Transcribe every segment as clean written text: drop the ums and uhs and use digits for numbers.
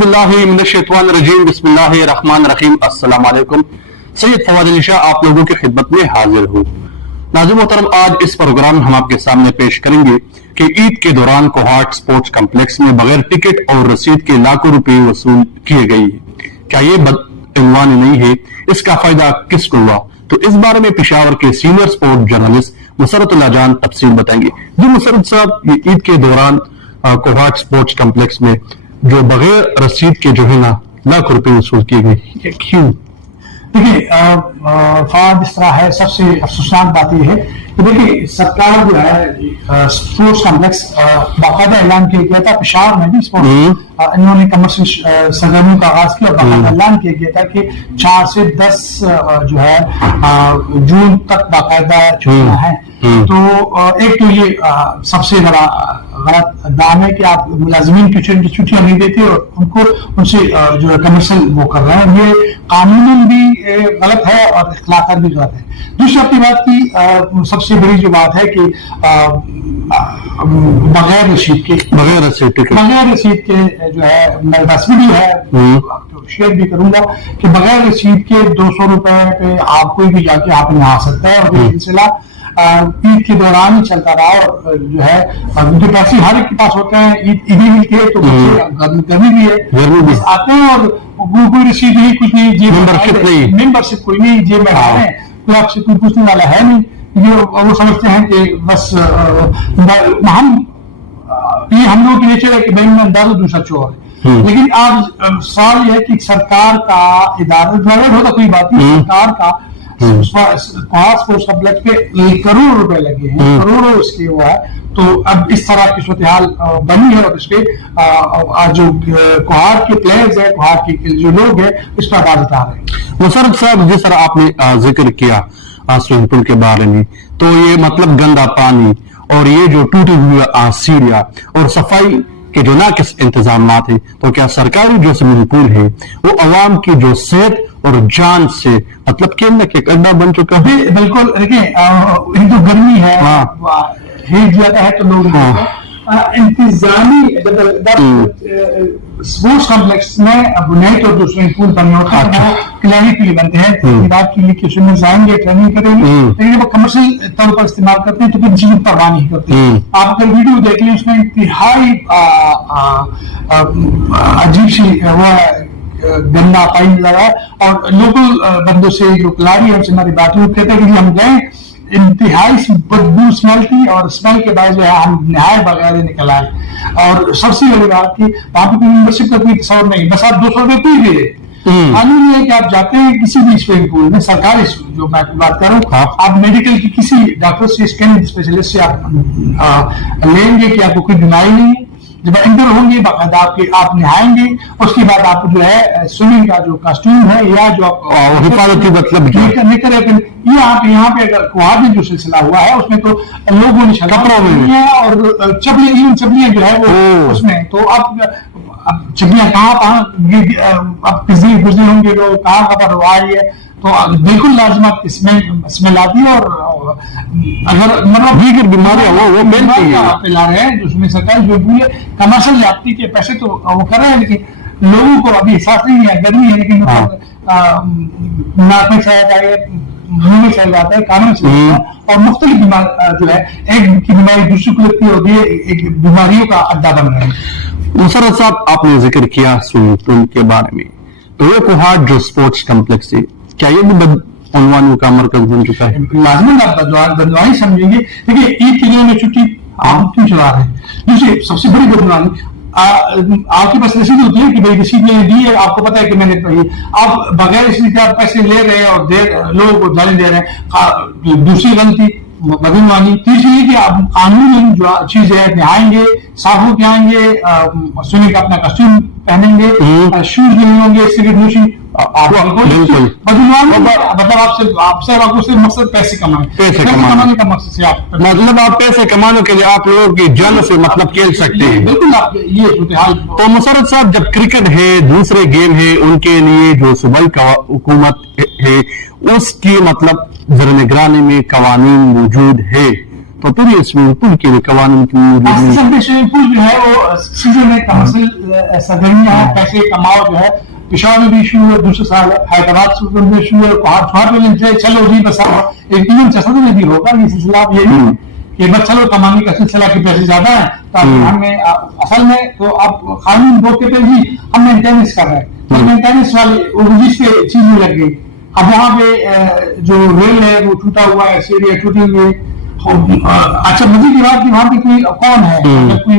औज़ुबिल्लाहि मिनश्शैतानिर्रजीम बिस्मिल्लाहिर्रहमानिर्रहीम। अस्सलाम वालेकुम। सैयद फवाद अली शाह आप लोगों की खिदमत में हाजिर हूँ। नाज़रीन मोहतरम, आज इस प्रोग्राम में हम आपके सामने पेश करेंगे कि ईद के दौरान कोहाट स्पोर्ट्स कम्प्लेक्स में बगैर टिकट और रसीद के लाखों रुपए वसूल किए गए हैं। क्या ये बदइनवानी नहीं है? इसका फायदा किसको हुआ? तो इस बारे में पेशावर के सीनियर स्पोर्ट जर्नलिस्ट मुसरतुल्लाह जान तफसील बताएंगे। जी मुसरत साहब, ये ईद के दौरान कोहाट स्पोर्ट्स कम्प्लेक्स में जो बगैर रसीद के जो है ना लाख रुपए वसूल किए गए, क्यों? देखिए फवाद, इस तरह है, सबसे अफसोसनाक बात यह है कि देखिए सरकार जो है स्पोर्ट्स कॉम्प्लेक्स बाकायदा ऐलान किया गया था। पेशावर में भी स्पोर्ट्स इन्होंने कमर्शियल सरगर्मियों का आगाज किया। बाकायदा ऐलान किया गया था कि 4 से 10 जो है जून तक बाकायदा छुट्टियां हैं। तो एक तो ये सबसे बड़ा गलत दाम है कि आप मुलाजिमीन की छुट्टियां नहीं देते और उनसे जो है कमर्शियल वो कर रहे हैं। ये कानूनन भी गलत है और इख्लाकत भी गलत है। दूसरी अपनी बात की सबसे बड़ी जो बात है कि बगैर रसीद के जो है मेरे पास वीडियो है, तो शेयर भी करूंगा कि बगैर रसीद के 200 रुपए पे आप कोई भी जाके आप यहाँ आ सकता है। और ये सिलसिला ईद के दौरान ही चलता रहा और जो है उनके पैसे हर एक के पास होते हैं। ईद ईदी मिलती है तो गर्मी भी है, आते हैं और कोई रसीद नहीं, कुछ नहीं, मेंबरशिप कोई नहीं, जेब में है, कोई आपसे कोई पूछने वाला है नहीं। ये वो समझते हैं कि बस हम लोगों की नेचर है कि बैंक में अंदाजा दूसरा चोर है। लेकिन आज सवाल यह है कि सरकार का इदारा होता कोई बात नहीं, सरकार का स्पोर्ट्स कॉम्प्लेक्स पे करोड़ों रुपए लगे हैं, करोड़ों इसके वो है। तो अब इस तरह की सूरत हाल बनी है और इस पे जो कोहाट के प्लेयर्स है, कोहाट के जो लोग हैं, इस पर आवाज उठा रहे हैं। मुसरत साहब, जिस तरह आपने जिक्र किया स्विमिंग पूल के बारे में, तो ये मतलब गंदा पानी और ये जो टूटी हुई सीढ़ियां और सफाई के जो नाकिस इंतजाम है, तो क्या सरकारी जो स्विमिंग पूल है वो अवाम की जो सेहत और जान से मतलब के न के अड्डा बन चुका है? बिल्कुल। देखिए तो गर्मी है, हीट ज्यादा है, तो लोग इंतजामी स्पोर्ट्स कॉम्प्लेक्स में बुनियादी तौर पर स्विमिंग पूल बनने होता है, खिलाड़ी के लिए बनते हैं, तहकीकात के लिए कि स्विमिंग जाएंगे, ट्रेनिंग करेंगे। लेकिन वो कमर्शियल तौर पर इस्तेमाल करते हैं तो फिर चीज परवाह नहीं करते। आप अगर वीडियो देख लें, उसमें इंतहाई अजीब सी गंदा पानी नजर आया। और लोकल बंदों से जो खिलाड़ी है उनसे हमारी बात हुई, कहते हैं कि हम गए, इंतहाई बदबू स्मेल थी और स्मेल के बाद जो है हम नहाए बगैर निकल आए। और सबसे बड़ी बात की वहां पर मेंबरशिप का कोई तस्वर नहीं, बस आप 200 रुपये पी गए। कानून है कि आप जाते हैं किसी भी स्विमिंग पूल में, सरकारी जो मैं बात कर रहा हूँ, आप मेडिकल की किसी डॉक्टर से, स्कैन स्पेशलिस्ट से आप लेंगे कि आपको कोई बीमारी नहीं है। जब एंटर होंगे बाकायदा आप नहाएंगे, उसके बाद आप जो है स्विमिंग का जो कॉस्ट्यूम है या जो आप हिफाजती मतलब ये आप यहाँ पे अगर कोहाट में जो सिलसिला हुआ है उसमें तो लोगों ने कपड़ों में है और चपलियां जो है वो उसमें, तो अब चपलियां कहाँ अब गुजरे होंगे जो कहाँ पर आ रही है, तो बिल्कुल लाजमत इसमें लाती है। और अगर मतलब बीमारियां वो फैला रहे हैं, जिसमें सरकारी जो भी कमर्शियल यात्री के पैसे तो वो कर रहे हैं, लेकिन लोगों को अभी एहसास नहीं है, गर्मी है, लेकिन नाक में चला जाता है, मुंह में चला जाता है, कानों से और मुख्तलिफ बीमारी जो है, एक की बीमारी दूसरी को लगती होती है, एक बीमारियों का अड्डा बन रहा है। मुसरत साहब, आपने जिक्र किया स्विमिंग पूल के बारे में, तो ये कोहाट जो स्पोर्ट्स कम्प्लेक्स है, क्या ये भी बदइनवानी का मरकज बन चुका है? लाजमन आप बदइनवानी समझेंगे। देखिए ईद के दिनों में छुट्टी आप क्यों चला रहे हैं? दूसरी सबसे बड़ी बदइनवानी, आपके पास रसीद होती है कि भाई रसीद मैंने दी है, आपको पता है कि मैंने आप बगैर रसीद के आप पैसे ले रहे हैं और लोगों को जाने दे रहे हैं। दूसरी गलती बदइनवानी। तीसरी है कि आप कानूनी जो चीज है, नहाएंगे, साफ होके आएंगे, स्विमिंग का अपना कॉस्ट्यूम पहनेंगे, शूज नहीं होंगे, सिगरेट नोशी, मतलब आपको सिर्फ मकसद पैसे कमाने का मकसद से आप मतलब आप पैसे कमाने के लिए आप लोगों की जान से मतलब खेल सकते हैं। बिल्कुल आप ये हाल। तो मुसरत साहब, जब क्रिकेट है, दूसरे गेम है, उनके लिए जो सूबाई का हुकूमत है उसकी मतलब निगरानी में कवानीन मौजूद है, تو پھر یہ سوئمنگ پول کے لیے قوانین کی سسٹم پہ سوئمنگ پول جو ہے وہ سیزن میں تمثل سرگرمیاں ہیں، پیسے کماؤ جو ہے پشاور میں بھی ایشو ہے، دوسرے سال حیدرآباد میں ایشو ہے، پہاڑ پہ چلو جی بس ایک ایون چسد میں بھی ہوگا یہ سلسلہ یہ نہیں کہ بس چلو کمانے کا سلسلہ کے پیسے زیادہ ہیں تاکہ ہمیں اصل میں تو اب قانون روکے پہ بھی ہم مینٹیننس کر رہے ہیں تو مینٹیننس والے جس سے چیز میں لگ گئی اب وہاں پہ جو ریل ہے وہ ٹوٹا ہوا ہے، سیریا ٹوٹی ہوئی ہے. اچھا مزید کی بات کہ وہاں پہ کوئی کون ہے اگر کوئی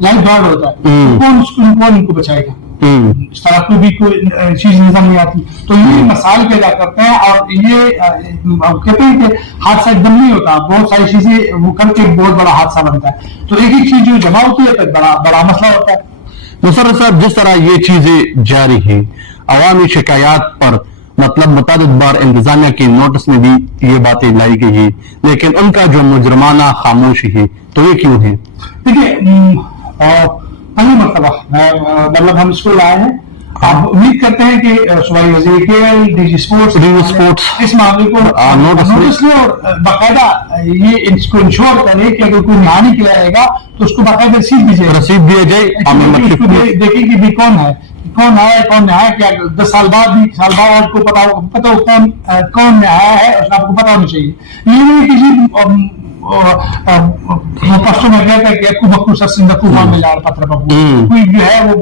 لائف گارڈ ہوتا ہے کون ان کو بچائے گا؟ اس طرح کوئی بھی کوئی چیز نظر نہیں آتی. تو یہ مسائل پیدا کرتے ہیں اور یہ کہتے ہیں کہ حادثہ ایک دم نہیں ہوتا، بہت ساری چیزیں وہ کر کے بہت بڑا حادثہ بنتا ہے. تو ایک ایک چیز جو جمع ہوتی ہے تو بڑا مسئلہ ہوتا ہے. مسرت صاحب جس طرح یہ چیزیں جاری ہیں عوامی شکایات پر مطلب متعدد بار انتظامیہ کے نوٹس میں بھی یہ باتیں لائی گئی ہیں لیکن ان کا جو مجرمانہ خاموشی ہے تو یہ کیوں ہے؟ دیکھیے پہلی مرتبہ مطلب ہم اسکول آئے ہیں، آپ امید کرتے ہیں کہ صوبائی وزیر کھیل ڈی جی اسپورٹس اس معاملے کو نوٹس لے اور باقاعدہ یہ اس کو انشور کرے کہ اگر کوئی نہانی کھلائے گا تو اس کو باقاعدہ رسید دیا جائے، دیکھیں کہ بھی کون ہے کون نہایا ہے، کیا 10 سال بعد 20 سال بعد آپ کو پتا ہو کون نہایا ہے اس آپ کو پتا ہونا چاہیے. یہ نہیں کسی پشتوں میں کہتا ہے کہ کو بکو سسند طوفان میں جا رہا پتھر بکو کوئی جو ہے وہ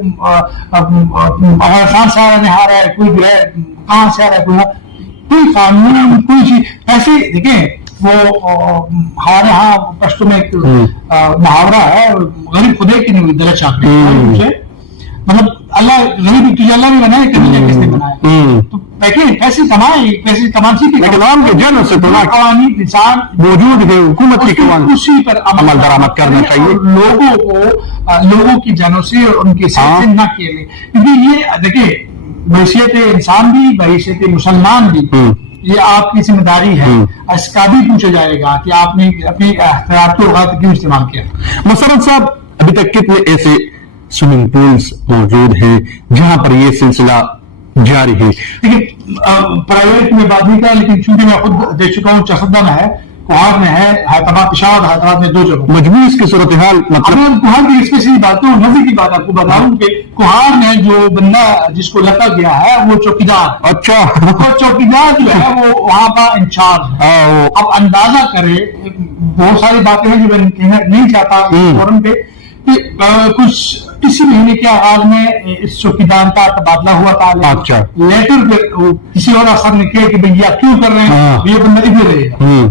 افغانستان سے آ رہا نہا رہا ہے، کوئی جو ہے کہاں سے آ رہا ہے، کوئی قانون کوئی چیز ایسے. دیکھیں وہ ہمارے یہاں پشتوں میں ایک محاورہ ہے غریب خدے کی نہیں درجہ چاہتے مطلب اللہ غریب تجھے اللہ نے بنایا کہ مجھے کس نے بنایا. تو دیکھیں پیسے کمائے پیسے کماتی قوانین انسان موجود ہے، حکومت کی قوانین اسی پر عمل درآمد کرنا چاہیے، لوگوں کی جانوں سے اور ان کی صحت سے نہ کیے گئے. کیونکہ یہ دیکھیں بحیثیت انسان بھی بحیثیت مسلمان بھی یہ آپ کی ذمہ داری ہے، اس کا بھی پوچھا جائے گا کہ آپ نے اپنی احتیاط کو غلط کیوں استعمال کیا. مسرت صاحب ابھی تک کتنے ایسے سوئمنگ پولز موجود ہیں جہاں پر یہ سلسلہ جاری ہے؟ لیکن پرائیویٹ میں بات نہیں کرا لیکن چونکہ میں خود دیکھ چکا ہوں چسدہ میں ہے، کوہاٹ میں ہے، حیدرآباد پشاور حیدرآباد میں 2 جگہ مجموعی اس کی صورتحال مطلب کوہاٹ کی اسپیشلی باتوں مزے کی بات آپ کو بتاؤں کہ کوہاٹ میں جو بندہ جس کو لگا گیا ہے وہ چوکیدار. اچھا چوکیدار جو ہے وہ وہاں کا انچارج ہے. اب اندازہ کرے بہت ساری باتیں ہیں جو میں نہیں چاہتا فورم پہ کچھ اسی مہینے کے آغاز میں اس چوکیدار کا تبادلہ ہوا تھا. لیٹر پہ کسی اور افسر نے کہا کہ بھیا کیوں کر رہے ہیں یہ بندہ ادھر رہے گا.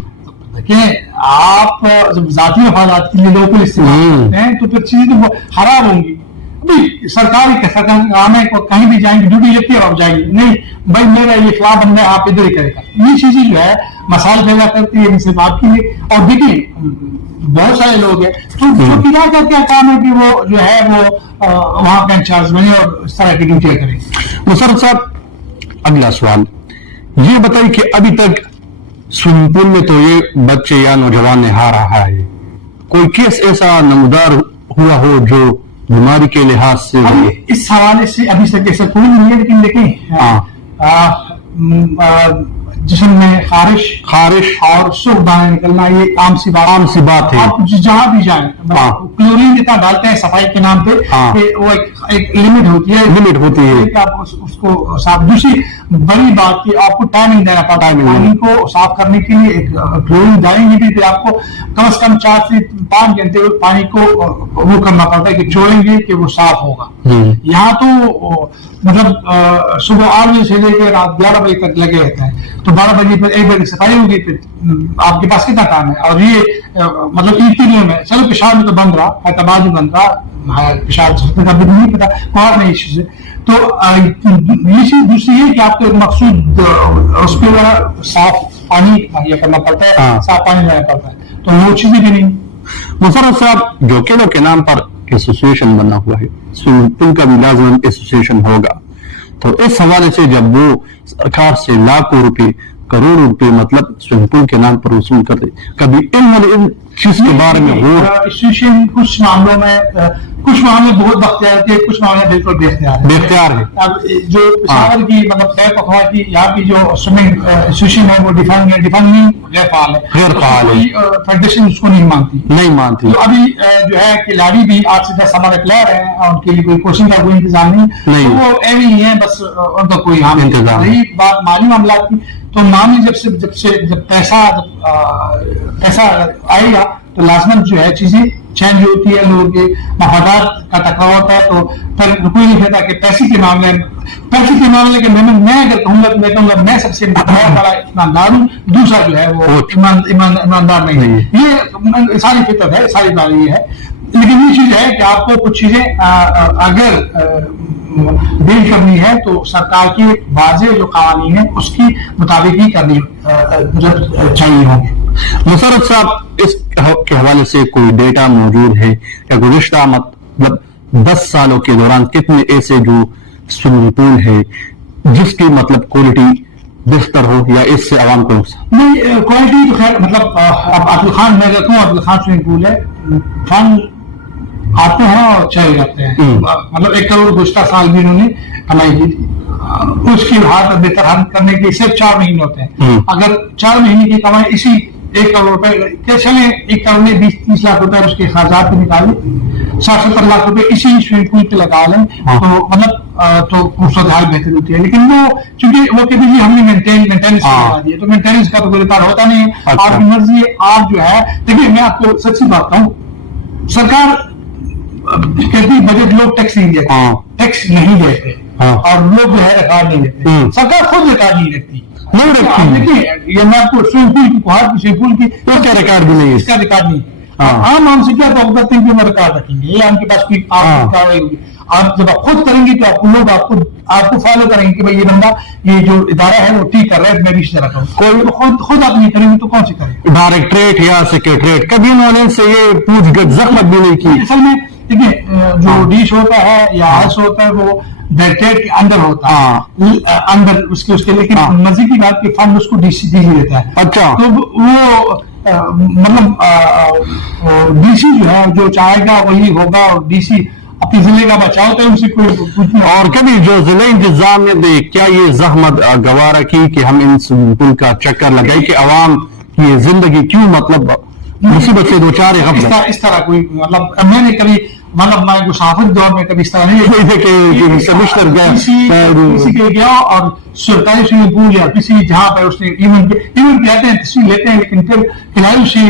دیکھیں آپ جب ذاتی مفادات کے لیے لوگوں استعمال کرتے ہیں تو پھر چیزیں خراب ہوں گی. ابھی سرکاری کام ہے کہیں بھی جائیں گے ڈیوٹی لیتی ہے اور جائیں گے نہیں بھائی میرا یہ فلاں بندہ ہے آپ ادھر ہی کرے گا. یہ چیزیں جو ہے مسائل پیدا کرتی ہے ان سے بات کے لیے. اور دیکھیں بہت سارے لوگ ہیں تو چوکیدار کا کیا کام ہے کہ وہ جو ہے وہ وہاں کا انچارج بنے اور اس طرح کی ڈیوٹیاں کریں. مسرت صاحب اگلا سوال یہ بتائیے کہ ابھی تک سوئمنگ پول میں تو یہ بچے یا نوجوان نہا رہا ہے، کوئی کیس ایسا نمودار ہوا ہو جو بیماری کے لحاظ سے اس حوالے سے ابھی تک ایسا کوئی نہیں ہے. لیکن دیکھیں جسم میں خارش اور سرخ دانے نکلنا یہ عام سی بات ہے. آپ جہاں بھی جائیں کلورین اتنا ڈالتے ہیں صفائی کے نام پہ کہ وہ ایک لمٹ ہوتی ہے کہ آپ اس کو صاف. دوسری بڑی بات کہ آپ کو ٹائمنگ دینا پڑتا ہے پانی کو صاف کرنے کے لیے. ایک کلورین ڈالیں گے بھی آپ کو کم از کم 4 سے 5 گھنٹے پانی کو وہ کرنا پڑتا ہے کہ چھوڑیں گے کہ وہ صاف ہوگا. یہاں تو مطلب صبح 8 بجے سے لے کے رات 11 بجے تک لگے رہتے ہیں. تو 12 بجے پھر 1 بجے صفائی ہوگی پھر آپ کے پاس کتنا کام ہے. اور یہ مطلب عید کے لیے میں چلو پشاور میں تو بند رہا، حیدرآباد میں بند رہا، پشاور کا بھی نہیں پتا کوہاٹ میں ایشوز ہے. تو یہ چیز دوسری ہے کہ آپ کو ایک مقصود اس پہ صاف پانی مہیا کرنا پڑتا ہے، صاف پانی لانا پڑتا ہے. تو وہ چیزیں بھی نہیں. مسرت صاحب جو کھیلوں کے نام پر ایسوسیشن بنا ہوا ہے سوئمنگ پول کا بھی لازم ایسوسیشن ہوگا، تو اس حوالے سے جب وہ سرکار سے لاکھوں روپے करोड़ रुपए मतलब स्विमिंग पूल के नाम पर वसूल करते, कभी इन चीज के बारे में हो? इंस्टीट्यूशन कुछ मामलों में बहुत बख्तियार थे, कुछ मामले बिल्कुल बेख्तियार है। अब जो पेशावर की मतलब खैर पखवा की यहाँ की जो स्विमिंग इंस्टीट्यूशन है वो डिफाइनिंग गैर फाल है, फेडरेशन उसको नहीं मानती। तो अभी जो है खिलाड़ी भी 8 से 10 हमारे प्लेयर हैं और उनके लिए कोई कोचिंग का कोई इंतजाम नहीं, तो वो एवं ही है, बस उनका कोई यहाँ इंतजाम। रही बात माली मामला की, तो मामले जब पैसा आएगा तो लाजमन जो है चीजें चेंज होती है, लोगों के मफादात का टकराव होता है, तो फिर कोई नहीं कहता कि पैसे के मामले के मैं अगर कहूंगा मैं सबसे बड़ा ईमानदार हूँ, दूसरा जो है वो ईमानदार नहीं है। ये सारी फितरत है, सारी बात ये है। लेकिन ये चीज है कि आपको कुछ चीजें अगर डील करनी है तो सरकार की वाज़ेह जो कानून है उसकी मुताबिक ही करनी चाहिए होंगे। मुशर्रफ साहब, इसके हवाले से कोई डेटा मौजूद है या गुज़िश्ता मतलब 10 सालों के दौरान कितने ऐसे जो स्विमिंग पूल है जिसकी मतलब क्वालिटी बेहतर हो या इससे आवाम को नुकसान? नहीं, क्वालिटी तो खैर मतलब अब अब्दुल खान मैं कहता हूँ, अब्दुल खान स्विमिंग पूल है, फंड आते हैं और चले जाते हैं। मतलब 1 करोड़ गुज़िश्ता साल भी उन्होंने कमाई की थी, उसकी हाथ बेहतर करने के सिर्फ 4 महीने होते हैं। अगर 4 महीने की कमाई इसी 1 करोड़ रुपए के चले, 1 करोड़ में 20-30 लाख रुपए उसके खर्चात पे निकाले, 60-70 लाख रुपए इसी स्विमिंग पूल पे लगा लें, तो मतलब तो सूरत हाल बेहतर होती है। लेकिन वो चूंकि वो कभी भी हमने मेंटेनेंस करवा दिया, तो मेंटेनेंस का तो कोई रिकॉर्ड होता नहीं है। आपकी मर्जी है, आप जो है, देखिए मैं आपको सच्ची बात कहूँ, सरकार कहती बजट लोग टैक्स नहीं देते, टैक्स नहीं देते और लोग जो है रिकॉर्ड नहीं देते, सरकार खुद रिकॉर्ड नहीं रखती। देखिए ये मैं आपको स्विमिंग पूल की कुहार की स्विमिंग पूल की तो क्या रिकॉर्ड भी नहीं है, इसका रिकॉर्ड नहीं है। आम से क्या तो करते हैं कि वो रिकॉर्ड रखेंगे, ये आपके पास कोई कार्रवाई होगी। आप जब आप खुद करेंगे तो आपको लोग आपको फॉलो करेंगे कि भाई ये बंदा ये जो इदारा है वो ठीक कर रहा है, मैं भी इसी तरह करूँ। कोई खुद आप नहीं करेंगे तो कौन से करेंगे? डायरेक्टरेट या सेक्रेटरेट कभी उन्होंने से ये पूछगछ जख्मत भी नहीं की। असल में देखिए जो डीश होता है या आस होता है वो डायरेक्टरेट के अंदर होता है, अंदर उसके लेकिन मर्जी की बात की फंड उसको डीसी देता है। अच्छा, तो वो मतलब डीसी जो है जो चाहेगा वही होगा, और डीसी अपने जिले का बचाव होता है, उनसे कोई कुछ नहीं। और कभी जो जिले इंतजाम ने क्या ये जहमत गवारा की कि हम इन स्विमिंग पूल का चक्कर लगाए कि आवाम की ये जिंदगी क्यों मतलब मुसीबत से 2-4 इस तरह कोई मतलब मैंने कभी मतलब मैं मुसाफिर दौर में कभी इस तरह नहीं किसी के गया और सरकारी स्विमिंग पूल या किसी जहाँ पर उसने इवेंट कहते हैं तस्वीर लेते हैं, लेकिन फिर खिलाड़ी से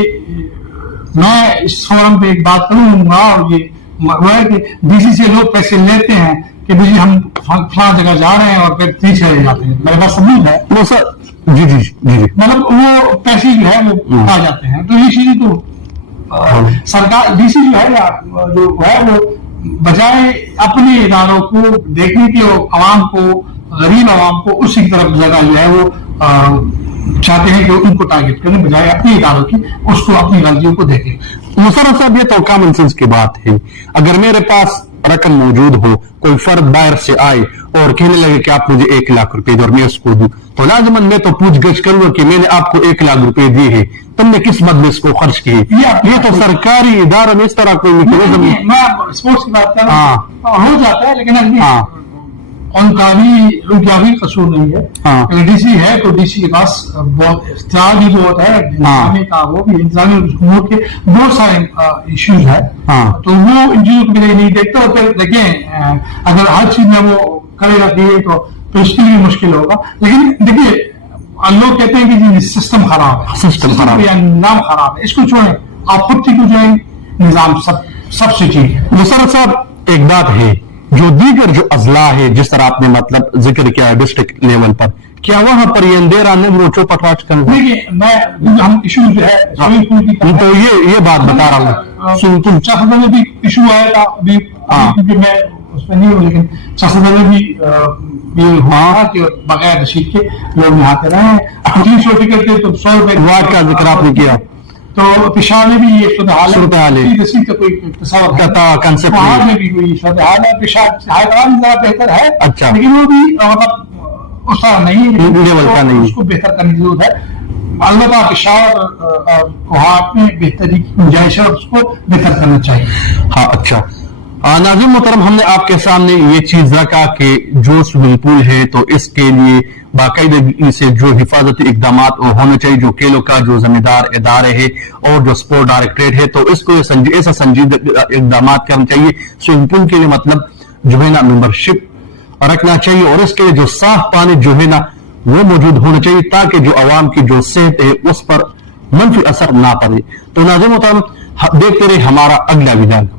मैं इस फोरम पे एक बात करूंगा और ये वो है कि डीसी से लोग पैसे लेते हैं कि भाई हम फलां जगह जा रहे हैं और फिर 30 चले जाते हैं। मेरे पास सबूत है वो सर। जी मतलब वो पैसे जो है वो आ जाते हैं। तो ये चीज तो सरकार डीसी जो है जो है वो बजाय अपने इदारों को देखने के आवाम को, गरीब आवाम को उसी तरफ जगह जो है वो चाहते हैं कि उनको टारगेट करें, बजाय अपने इदारों की उसको अपनी गलतियों को देखें। मुशर्रफ साहब, ये तो कॉमन सेंस की बात है। अगर मेरे पास रकम मौजूद हो, कोई फर्द बाहर से आए और कहने लगे कि आप मुझे 1 लाख रुपए दो और मैं उसको दूं, तो लाजमन मैं तो पूछगछ करूंगा कि मैंने आपको 1 लाख रुपए दिए हैं, तुमने किस बदले इसको खर्च किए। ये तो सरकारी इदारा में इस तरह कोई मैकेनिज्म मैं स्पोर्ट्स की बात कर रहा हूं, हो जाता है, लेकिन उनका भी कसूर नहीं है। अगर डीसी है तो डीसी के पास बहुत इख्तियार भी जो होता है इंतजामी का, वो भी इंतजामी उमूर के बहुत सारे इश्यूज है, तो वो इन चीजों को नहीं देखता। और फिर देखें अगर हर चीज में वो करेगा दिए तो उसके लिए मुश्किल होगा। लेकिन देखिए लोग कहते हैं कि सिस्टम खराब है, या निज़ाम खराब है, इसको छोड़ें, आप खुद ठीक हो जाएंगे, निज़ाम सबसे ठीक है। मुशर्रफ साहब, एक बात है, जो दीगर जो अजला है जिस तरह आपने मतलब जिक्र किया है डिस्ट्रिक्ट लेवल पर, क्या वहां पर ये अंधेरा नहीं चौपटवाच कर? देखिए मैं हम इशू जो है स्विमिंग पूल की, तो ये बात बता रहा हूँ, स्विमिंग पूल चाहता में भी इशू आया था अभी, क्योंकि मैं उसमें नहीं हूँ, लेकिन चाहता में भी ये हुआ कि बगैर रसीद के लोग नहाते रहे, 300 टिकट थे तो 100 रुपए वार्ड का जिक्र आपने किया, तो पेशावर में भी ये सूरत-ए-हाल है, रसीद का कोई कंसेप्ट में भी कोई सूरत-ए-हाल है। पेशावर हाल बेहतर है, अच्छा, लेकिन वो भी मतलब उस तरह नहीं है, लेवल का नहीं। उसको बेहतर करने की जरूरत है। अलबत्ता पेशावर वहाँ में बेहतरी की गुंजाइश है और उसको बेहतर करना चाहिए। हाँ, अच्छा। नाज़रीन मोहतरम, हमने आपके सामने ये चीज रखा कि जो स्विमिंग पूल है तो इसके लिए बाकायदगी से जो हिफाजती इकदाम होने चाहिए, जो खेलों का जो जिम्मेदार इदारे है और जो स्पोर्ट डायरेक्टरेट है तो इसको ऐसा संजीदा इकदाम करने चाहिए। स्विमिंग पूल के लिए मतलब जो है ना मेंबरशिप रखना चाहिए और इसके लिए जो साफ पानी जो है ना वो मौजूद होना चाहिए ताकि जो आवाम की जो सेहत है उस पर मंफी असर ना पड़े। तो नाज़रीन मोहतरम, देखते रहे हमारा अगला वीडियो।